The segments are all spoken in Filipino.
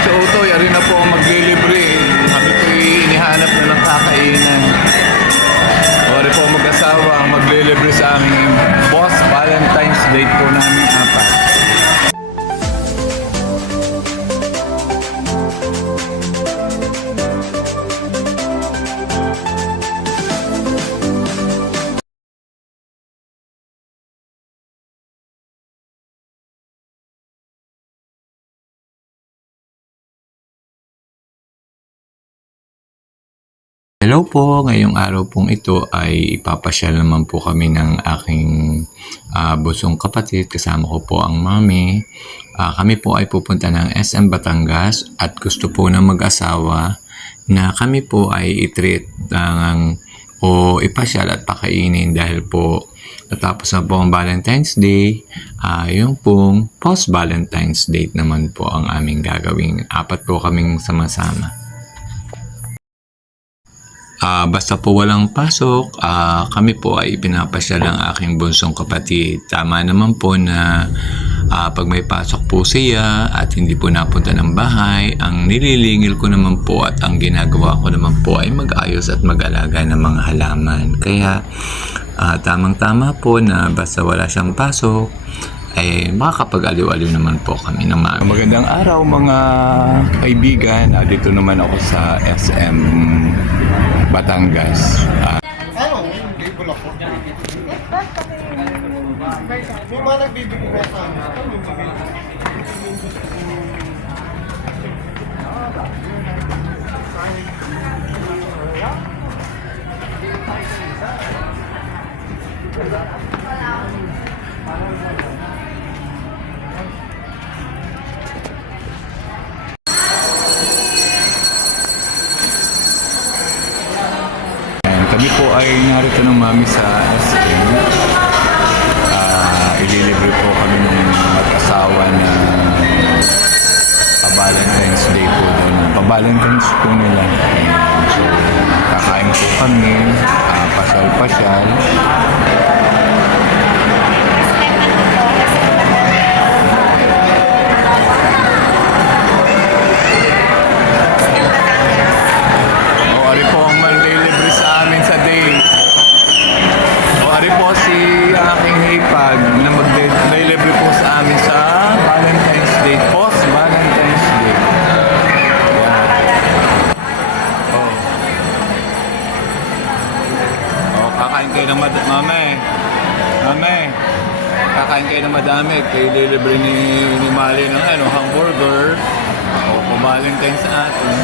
sa Utoy, ari na po ang maglilibre. Kami po inihanap na ng kakainan. Ari po mag-asawa ang maglilibre sa aming boss Valentine's Day po namin apat. Hello po, ngayong araw pong ito ay ipapasyal naman po kami ng aking busong kapatid. Kasama ko po ang mami. Kami po ay pupunta ng SM Batangas at gusto po ng mag-asawa na kami po ay i-treat o ipasyal at pakainin dahil po natapos na po ang Valentine's Day. Yung pong post-Valentine's Date naman po ang aming gagawin. Apat po kaming sama-sama. Basta po walang pasok, kami po ay ipinapasyal ng aking bunsong kapatid. Tama naman po na pag may pasok po siya at hindi po napunta ng bahay, ang nililingil ko naman po at ang ginagawa ko naman po ay mag-ayos at mag-alaga ng mga halaman. Kaya tamang-tama po na basta wala siyang pasok, ay makakapag-aliw-aliw naman po kami ng mga. Magandang araw mga kaibigan. Dito naman ako sa SM Batangas. Hindi ko lang po. Yung mga nagbibigay na sa Kami po ay narito ng mami sa SM. Ililibre po kami ng mag-asawa na pa-Valentine's Day po doon. Pa-Valentine's po nila. So, kakain po kami, pasyal-pasyal. Ari po ang malilibre sa amin sa day. Ari po si aking hipag na maglilibre po sa amin sa Valentine's Day. Post Valentine's Day. Kakain kayo ng mame. Kakain kayo ng madami. Kayo lilibre ni Mali ng hamburger. O Valentine's sa atin.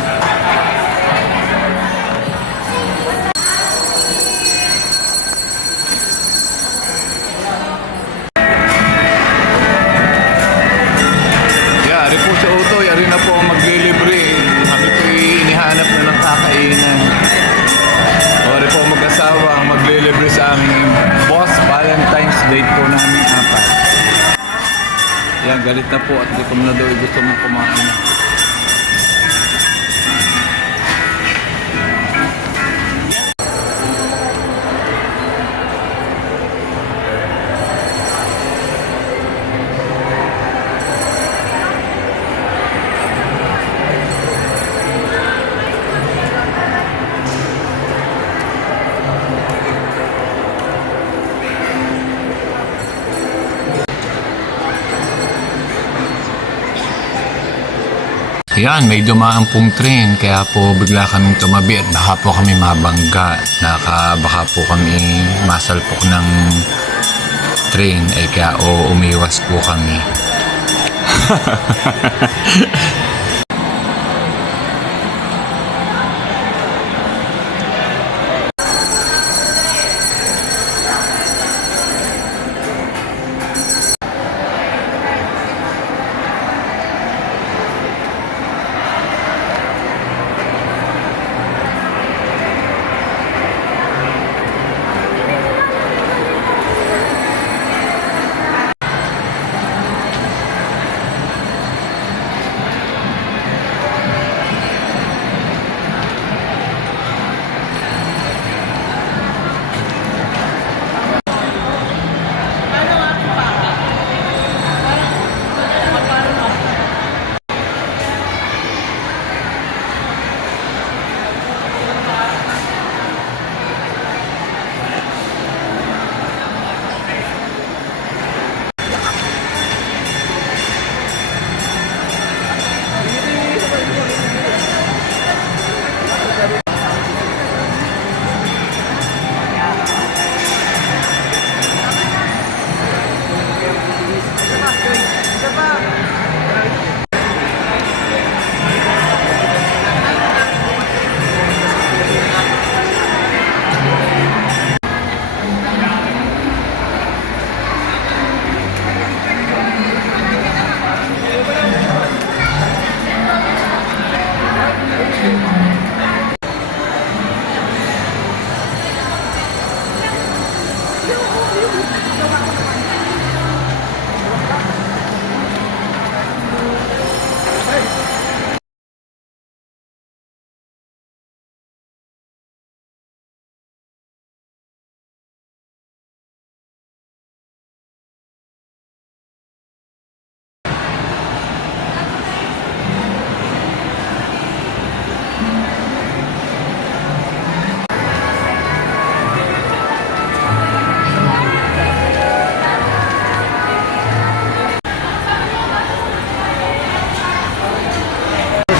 Ari po sa Utoy, ari na po ang maglilibre. Kami po inihanap na ng kakainan. Ari po mag-asawa ang maglilibre sa aming boss Valentine's Day po namin apat. Yan, galit na po at gutom na daw, gusto mong kumain. Yan, may dumaan pong train kaya po bigla kaming tumabi at baka po kami mabangga. Baka po kami masalpok ng train kaya umiwas po kami.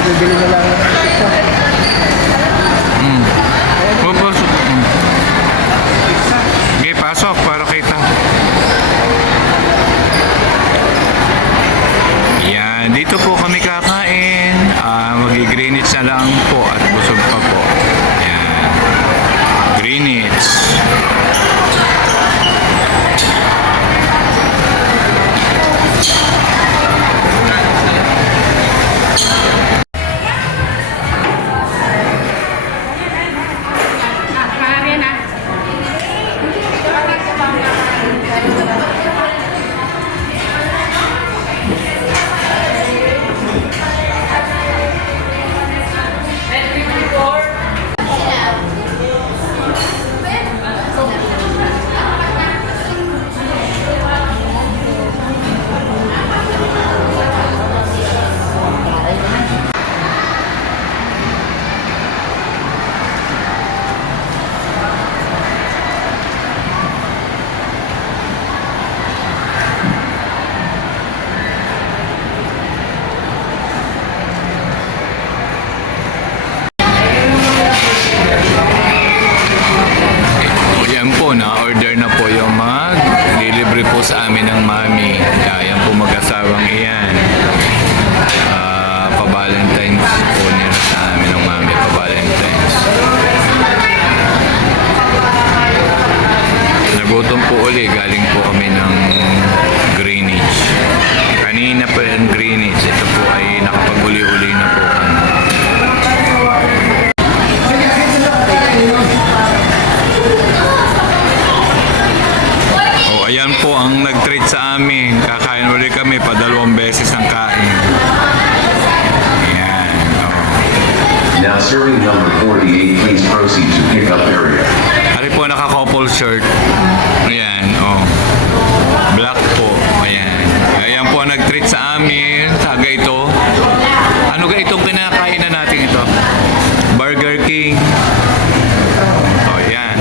bibili na lang. Papasok. Okay, pasok para kita. Yan, dito po kami kakain. Magi-Greenwich na lang po at busog pa po. Yan. Greenwich. Yan po, na-order na po yung mag-delivery po sa amin ng mami. Yan po mag-asawang iyan. Pa-Valentine's po nila sa amin ng mami, pa-Valentine's. Nagutom po uli, galing po kami ng Greenwich. Kanina po yung Greenwich, ito po ay nakapag-uli-uli na po kami. Ayan po ang nag-treat sa amin. Kakain ulit kami pa 2 beses ang kain. Ayan. Now serving number 48, please proceed to pickup area. Ari po naka-couple shirt. Ayan. Black po. Ayan. Ayan po ang nag-treat sa amin. Saga ito. Ano ga itong kinakain na natin ito? Burger King. Ayan.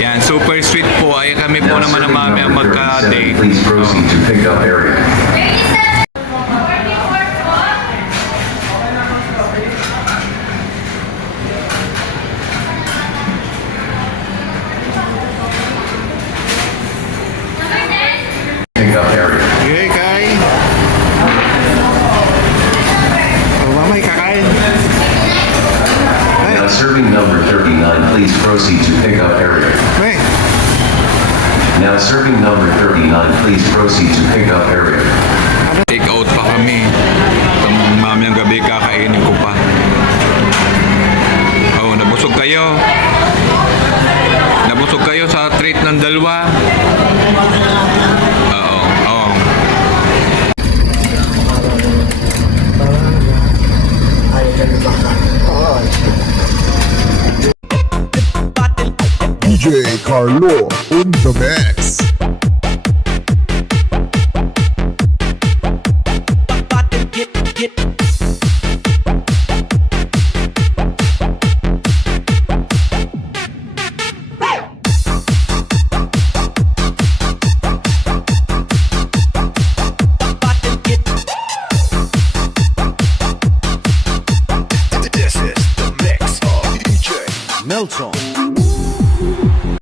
Yan, super sweet po. Ay kami po Now naman ang serving mami ang number magka-date. 37, please proceed to pickup area. Pickup area. Okay, kain. Mamay, kakain. Now serving number 39, please proceed to pickup area. May, Now serving number 39, please proceed to pickup area. Take out pa kami. Itong mami ang gabi kakainin ko pa. Nabusog kayo. Nabusog kayo sa treat ng dalawa. Oo. DJ Carlo in the mix. Milton.